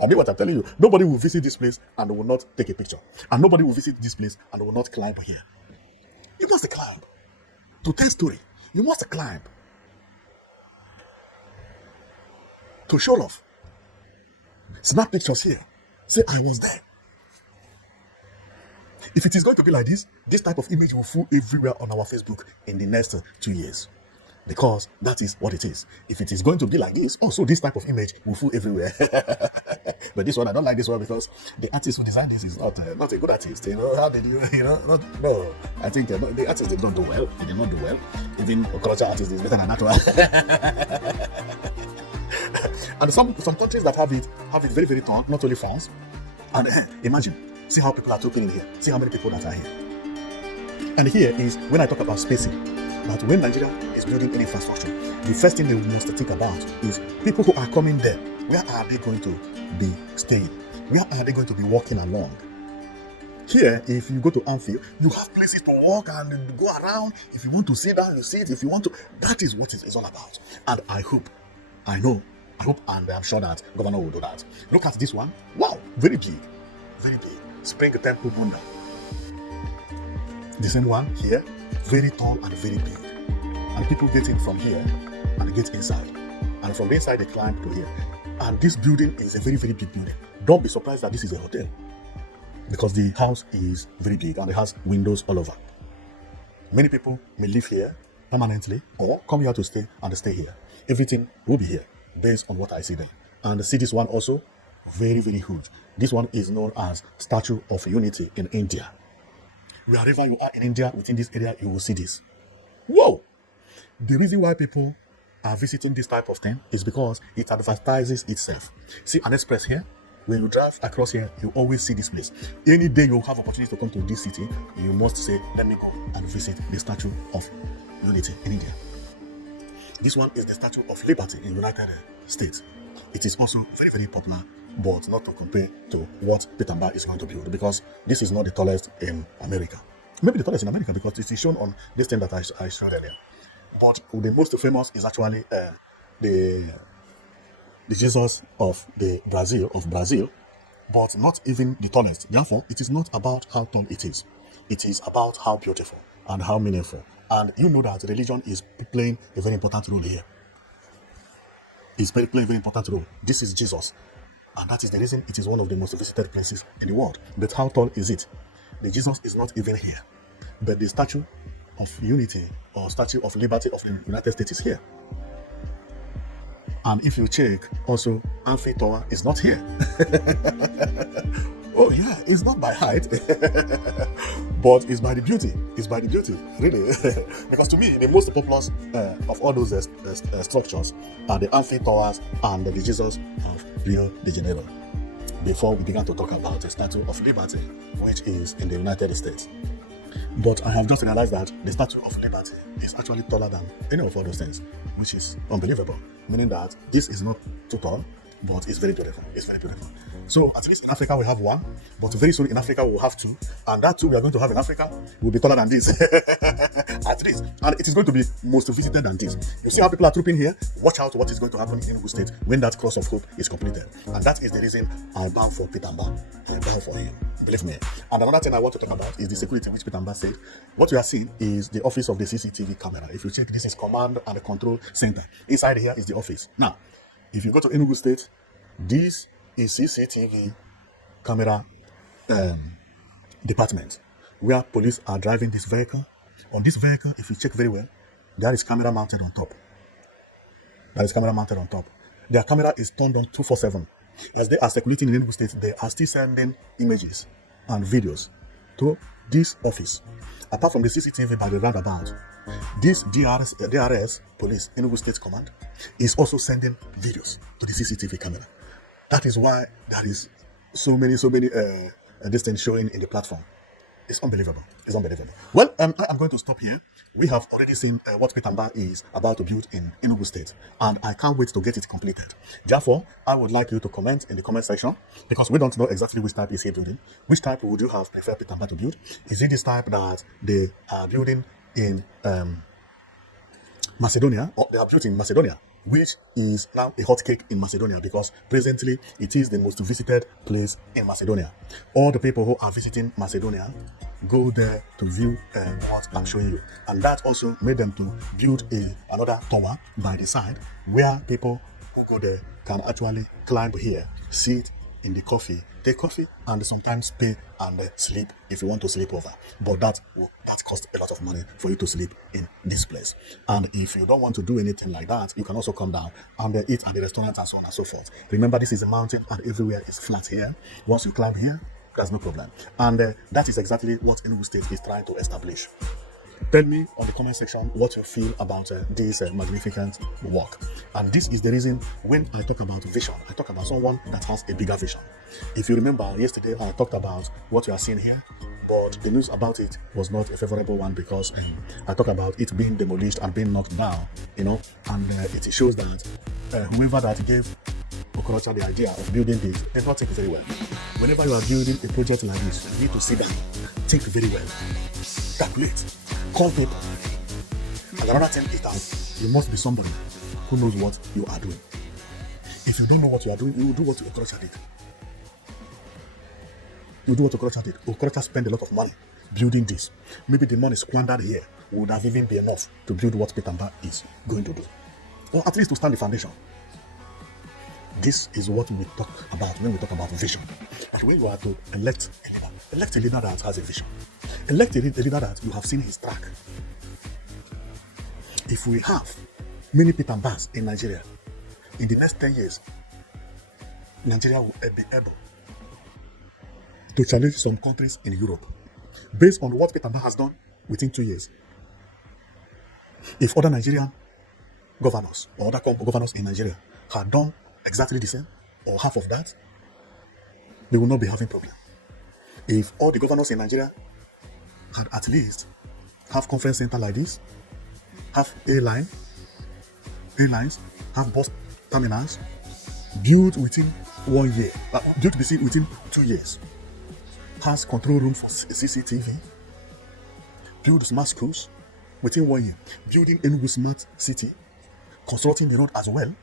I mean what I'm telling you, nobody will visit this place and will not take a picture, and nobody will visit this place and will not climb here. You must climb to tell story. You must climb to show off. Snap pictures here. Say I was there. If it is going to be like this type of image will fool everywhere on our Facebook in the next 2 years. Because that is what it is. If it is going to be like this, also this type of image will fool everywhere. But this one, I don't like this one because the artist who designed this is not a good artist. You know, how did you, no. I think the artist did not do well. He did not do well. Even a culture artist is better than that one. And some countries that have it very, very tall, not only France. And imagine, see how people are talking in here. See how many people that are here. And here is when I talk about spacing. But when Nigeria is building any infrastructure, the first thing they must think about is people who are coming there. Where are they going to be staying? Where are they going to be walking along? Here, if you go to Anfield, you have places to walk and go around. If you want to sit down, you sit. If you want to, that is what it is all about. And I hope, and I'm sure that Governor will do that. Look at this one. Wow, very big, very big. Spring Temple Wonder. The same one here. Very tall and very big, and people get in from here and get inside, and from the inside they climb to here. And this building is a very, very big building. Don't be surprised that this is a hotel, because the house is very big and it has windows all over. Many people may live here permanently or come here to stay and stay here. Everything will be here based on what I see there. And see this one also, very, very huge. This one is known as Statue of Unity in India. Wherever you are in India, within this area, you will see this. Whoa! The reason why people are visiting this type of thing is because it advertises itself. See an express here? When you drive across here, you always see this place. Any day you have opportunity to come to this city, you must say, let me go and visit the Statue of Unity in India. This one is the Statue of Liberty in the United States. It is also very, very popular, but not to compare to what Pitamba is going to build, because this is not the tallest in America. Maybe the tallest in America because it is shown on this thing that I showed earlier. But the most famous is actually the Jesus of Brazil, but not even the tallest. Therefore, it is not about how tall it is. It is about how beautiful and how meaningful. And you know that religion is playing a very important role here. It's playing a very important role. This is Jesus. And that is the reason it is one of the most visited places in the world. But how tall is it? The Jesus is not even here. But the Statue of Unity or Statue of Liberty of the United States is here. And if you check, also, Amphi Tower is not here. Oh yeah, it's not by height, but it's by the beauty. It's by the beauty, really. Because to me, the most populous of all those structures are the Amphi Towers and the Jesus of Rio de Janeiro. Before we began to talk about the Statue of Liberty, which is in the United States. But I have just realized that the Statue of Liberty is actually taller than any of all those things, which is unbelievable. Meaning that this is not too tall, but it's very beautiful. It's very beautiful. So at least in Africa we have one, but very soon in Africa we'll have two, and that two we are going to have in Africa will be taller than this. At least, and it is going to be most visited than this. You see how people are trooping here? Watch out what is going to happen in Enugu State when that cross of hope is completed, and that is the reason I bow for Peter Mbah. I bow for him. Believe me. And another thing I want to talk about is the security, which Peter Mbah said. What you are seeing is the office of the CCTV camera. If you check, this is command and control center. Inside here is the office. Now, if you go to Enugu State, this is CCTV camera department, where police are driving this vehicle. On this vehicle, if you check very well, there is camera mounted on top. There is camera mounted on top. Their camera is turned on 24/7. As they are circulating in Enugu State, they are still sending images and videos to this office. Apart from the CCTV by the roundabout, this DRS police, Enugu State Command, is also sending videos to the CCTV camera. That is why there is so many distance showing in the platform. It's unbelievable. It's unbelievable. Well, I am going to stop here. We have already seen what Peter Mbah is about to build in Enugu State, and I can't wait to get it completed. Therefore, I would like you to comment in the comment section, because we don't know exactly which type is he building. Which type would you have preferred Peter Mbah to build? Is it this type that they are building in Macedonia, or they are built in Macedonia, which is now a hot cake in Macedonia, because presently it is the most visited place in Macedonia. All the people who are visiting Macedonia go there to view what I'm showing you, and that also made them to build another tower by the side, where people who go there can actually climb here, sit in the coffee, take coffee, and sometimes pay and sleep if you want to sleep over. But that costs a lot of money for you to sleep in this place. And if you don't want to do anything like that, you can also come down and eat at the restaurant and so on and so forth. Remember, this is a mountain and everywhere is flat here. Once you climb here, there's no problem. And that is exactly what Enugu State is trying to establish. Tell me on the comment section what you feel about this magnificent work. And this is the reason when I talk about vision, I talk about someone that has a bigger vision. If you remember, yesterday I talked about what you are seeing here, but the news about it was not a favorable one, because I talked about it being demolished and being knocked down, and it shows that whoever that gave Okorocha the idea of building this did not think very well. Whenever you are building a project like this, you need to sit down, think very well, calculate, call people. And another thing is that you must be somebody who knows what you are doing. If you don't know what you are doing, you will do what Okorocha did. You do what Okorocha did. Okorocha spent a lot of money building this. Maybe the money squandered here would have even been enough to build what Peter Mbah is going to do, or at least to stand the foundation. This is what we talk about when we talk about vision. And when you are to elect a leader that has a vision, elect a leader that you have seen his track. If we have many Peter Mbahs in Nigeria, in the next 10 years, Nigeria will be able to challenge some countries in Europe based on what Peter Mbah has done within 2 years. If other Nigerian governors or other governors in Nigeria had done exactly the same or half of that, they will not be having problem. If all the governors in Nigeria had at least have conference center like this, have airlines, have bus terminals, built within 1 year, built within 2 years, has control room for CCTV, build smart schools within 1 year, building Enugu smart city, constructing the road as well,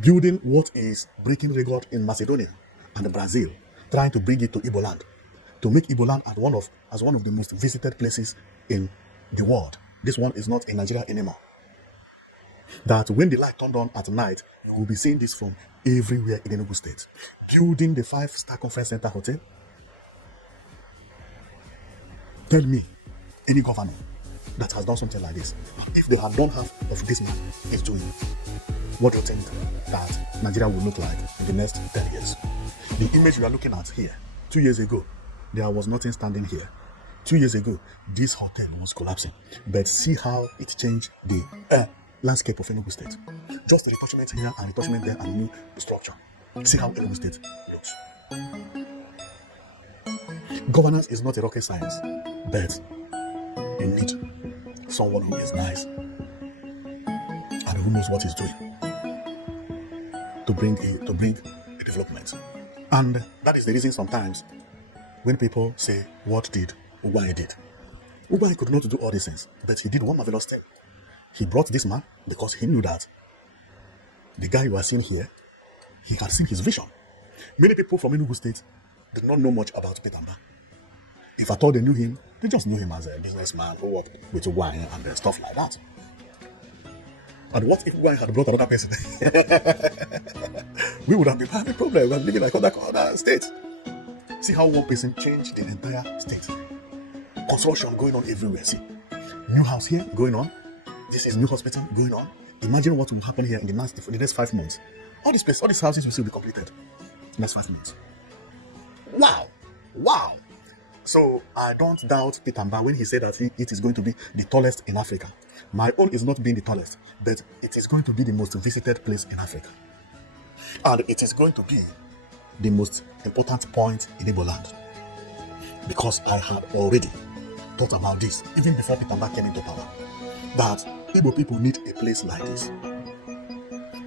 building what is breaking record in Macedonia and Brazil, trying to bring it to Igbo land, to make Igbo land as one of the most visited places in the world. This one is not in Nigeria anymore. That when the light turned on at night, you will be seeing this from everywhere in Enugu State. Building the 5-star conference center hotel. Tell me any governor that has done something like this. If they had done half of this man is doing, what do you think that Nigeria will look like in the next 10 years? The image you are looking at here, 2 years ago, there was nothing standing here. 2 years ago, this hotel was collapsing. But see how it changed the landscape of Enugu State. Just a retouchment here and retouchment there and new structure. See how Enugu State looks. Governance is not a rocket science, but you need someone who is nice and who knows what he's doing to bring a development. And that is the reason sometimes when people say, what did Ugbai did? Ugbai could not do all these things, but he did one marvelous thing. He brought this man because he knew that the guy you are seeing here, he had seen his vision. Many people from Enugu State did not know much about Peter Mba. If at all they knew him, they just knew him as a businessman who worked with Ugbai and stuff like that. And what if Ugbai had brought another person? We would have been having a problem. We are living like other states. See how one person changed the entire state. Construction going on everywhere. See, new house here going on. This is new hospital going on. Imagine what will happen here in the next 5 months. All these houses will still be completed in the next 5 months. Wow. So I don't doubt Peter Mba when he said that it is going to be the tallest in Africa. My own is not being the tallest, but it is going to be the most visited place in Africa. And it is going to be the most important point in Igbo land. Because I had already thought about this, even before Peter Mba came into power, that Igbo people need a place like this.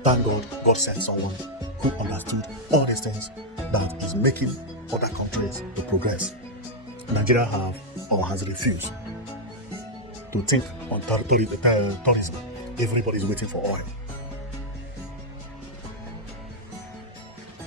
Thank God, God sent someone who understood all these things that is making other countries to progress. Nigeria has refused to think on tourism. Everybody is waiting for oil.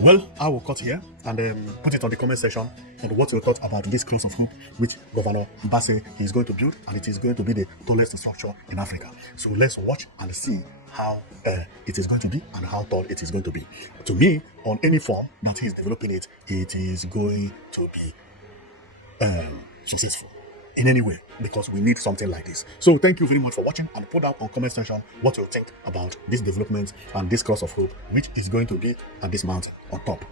Well, I will cut here and put it on the comment section and what you thought about this Cross of Hope, which Governor Mbase is going to build, and it is going to be the tallest structure in Africa. So let's watch and see how it is going to be and how tall it is going to be. To me, on any form that he is developing it, it is going to be successful in any way, because we need something like this. So thank you very much for watching, and put down on comment section what you think about this development and this Cross of Hope, which is going to be at this mountain on top.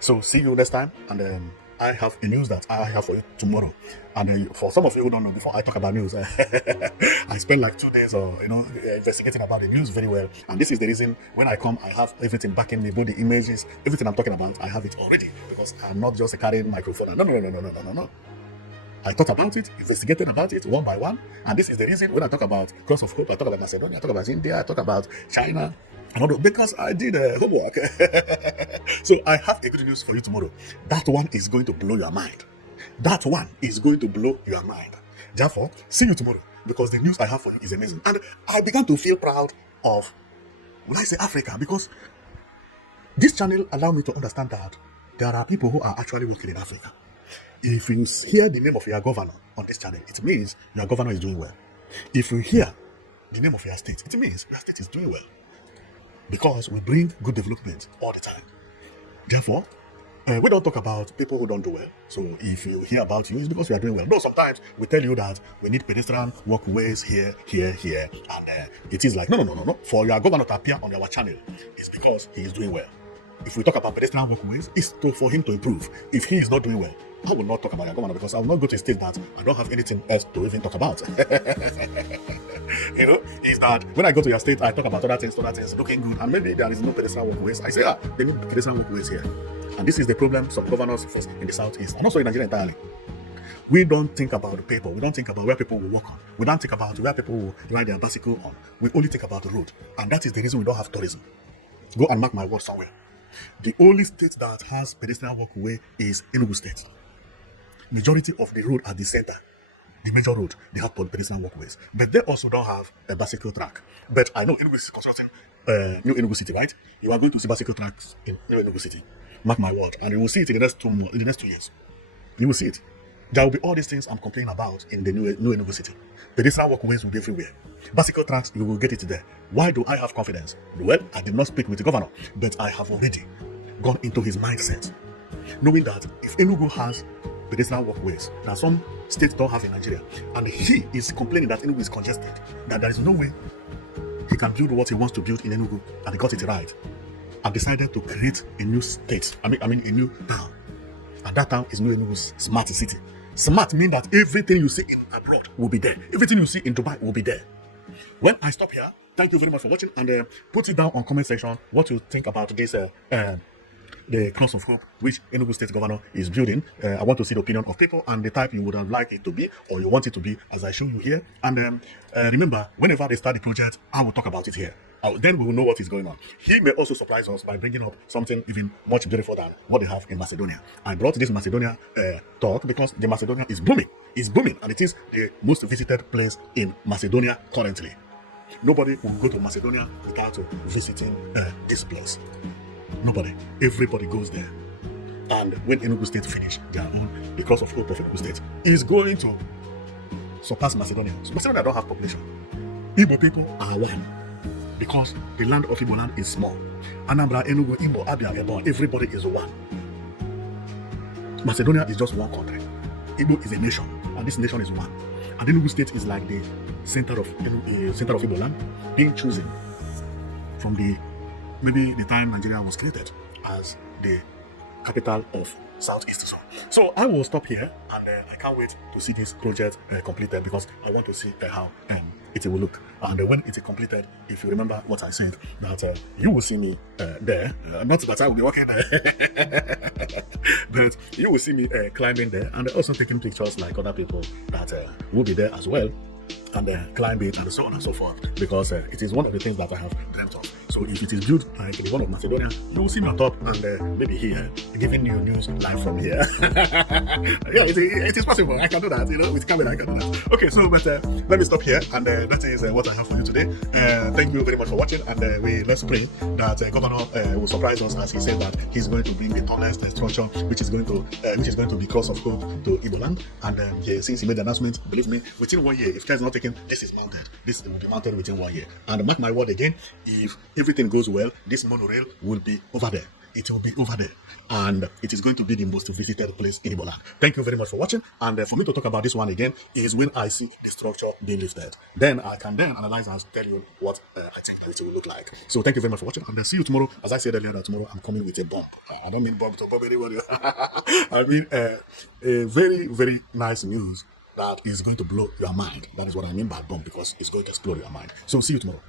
So see you next time, and I have a news that I have for you tomorrow. And for some of you who don't know, before I talk about news, I spend like 2 days investigating about the news very well. And this is the reason when I come, I have everything back in me, both the images, everything I'm talking about, I have it already, because I'm not just carrying microphone. No. I thought about it, investigated about it one by one, and this is the reason when I talk about Cross of Hope, I talk about Macedonia, I talk about India, I talk about China, because I did homework. So I have a good news for you tomorrow. That one is going to blow your mind. Therefore, see you tomorrow, because the news I have for you is amazing. And I began to feel proud of, when I say Africa, because this channel allowed me to understand that there are people who are actually working in Africa. If you hear the name of your governor on this channel, it means your governor is doing well. If you hear the name of your state, it means your state is doing well. Because we bring good development all the time. Therefore, we don't talk about people who don't do well. So if you hear about you, it's because you are doing well. No, sometimes we tell you that we need pedestrian walkways here, and it is like, no. For your governor to appear on our channel, it's because he is doing well. If we talk about pedestrian walkways, it's for him to improve. If he is not doing well, I will not talk about your governor, because I will not go to a state that I don't have anything else to even talk about. Is that when I go to your state, I talk about other things looking good, and maybe there is no pedestrian walkways. I say, they need pedestrian walkways here. And this is the problem some governors face in the southeast, and also in Nigeria entirely. We don't think about the people. We don't think about where people will walk on. We don't think about where people will ride their bicycle on. We only think about the road. And that is the reason we don't have tourism. Go and mark my word somewhere. The only state that has pedestrian walkway is Enugu State. Majority of the road at the center, the major road, they have pedestrian walkways. But they also don't have a bicycle track. But I know Enugu is constructing New Enugu City, right? You are going to see bicycle tracks in New Enugu City. Mark my word. And you will see it in the next 2 years. You will see it. There will be all these things I'm complaining about in the new Enugu City. Pedestrian walkways will be everywhere. Bicycle tracks, you will get it there. Why do I have confidence? Well, I did not speak with the governor, but I have already gone into his mindset, knowing that if Enugu has pedestrian walkways that some states don't have in Nigeria, and he is complaining that Enugu is congested, that there is no way he can build what he wants to build in Enugu, and he got it right, and decided to create a new state, a new town. And that town is New Enugu's smart city. Smart means that everything you see in abroad will be there. Everything you see in Dubai will be there. Well, I stop here. Thank you very much for watching, and put it down on comment section what you think about this the Cross of Hope which Enugu State Governor is building. I want to see the opinion of people and the type you would have liked it to be, or you want it to be, as I show you here. And remember, whenever they start the project, I will talk about it here. then we will know what is going on. He may also surprise us by bringing up something even much beautiful than what they have in Macedonia. I brought this Macedonia talk because the Macedonia is booming. It's booming, and it is the most visited place in Macedonia currently. Nobody will go to Macedonia without visiting this place. Nobody. Everybody goes there. And when Enugu State finish their own, because of Hope of Enugu State, is going to surpass Macedonia. So Macedonia don't have population. Igbo people are one because the land of Igbo land is small. Anambra, Enugu, Igbo, Abia, Ebon, everybody is one. Macedonia is just one country. Igbo is a nation, and this nation is one. And Enugu State is like the center of Igbo land, being chosen from maybe the time Nigeria was created as the capital of Southeast Zone. So I will stop here, and I can't wait to see this project completed because I want to see how it will look. And when it is completed, if you remember what I said, that you will see me there. Not that I will be walking there, but you will see me climbing there, and also taking pictures like other people that will be there as well, and climb it and so on and so forth, because it is one of the things that I have dreamt of. So if it is built like the one of Macedonia, you will see me on top, and maybe here giving you news live from here. Yeah, it is possible. I can do that, with camera I can do that. Okay, so but let me stop here, and that is what I have for you today. Thank you very much for watching, and let's pray that Governor will surprise us, as he said that he's going to bring the tallest structure, which is going to be cause of hope to Igbo land. And since he made the announcement, believe me, within 1 year, if care is not taken, this is mounted. This will be mounted within 1 year. And mark my word again, if everything goes well, this monorail will be over there. It will be over there, and it is going to be the most visited place in Igbo land. Thank you very much for watching, and for me to talk about this one again is when I see the structure being lifted. Then I can analyze and tell you what I think it will look like. So thank you very much for watching, and see you tomorrow. As I said earlier, that tomorrow I'm coming with a bomb. I don't mean bomb to bomb anybody. I mean a very, very nice news that is going to blow your mind. That is what I mean by bomb, because it's going to explode your mind. So see you tomorrow.